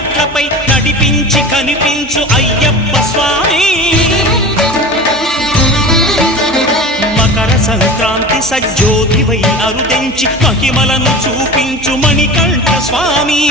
మెట్లపై నడిపించి కనిపించు అయ్యప్ప స్వామి మకర సంక్రాంతి సజ్జోతివై అరుదెంచి మహిమలను చూపించు మణికంఠ స్వామి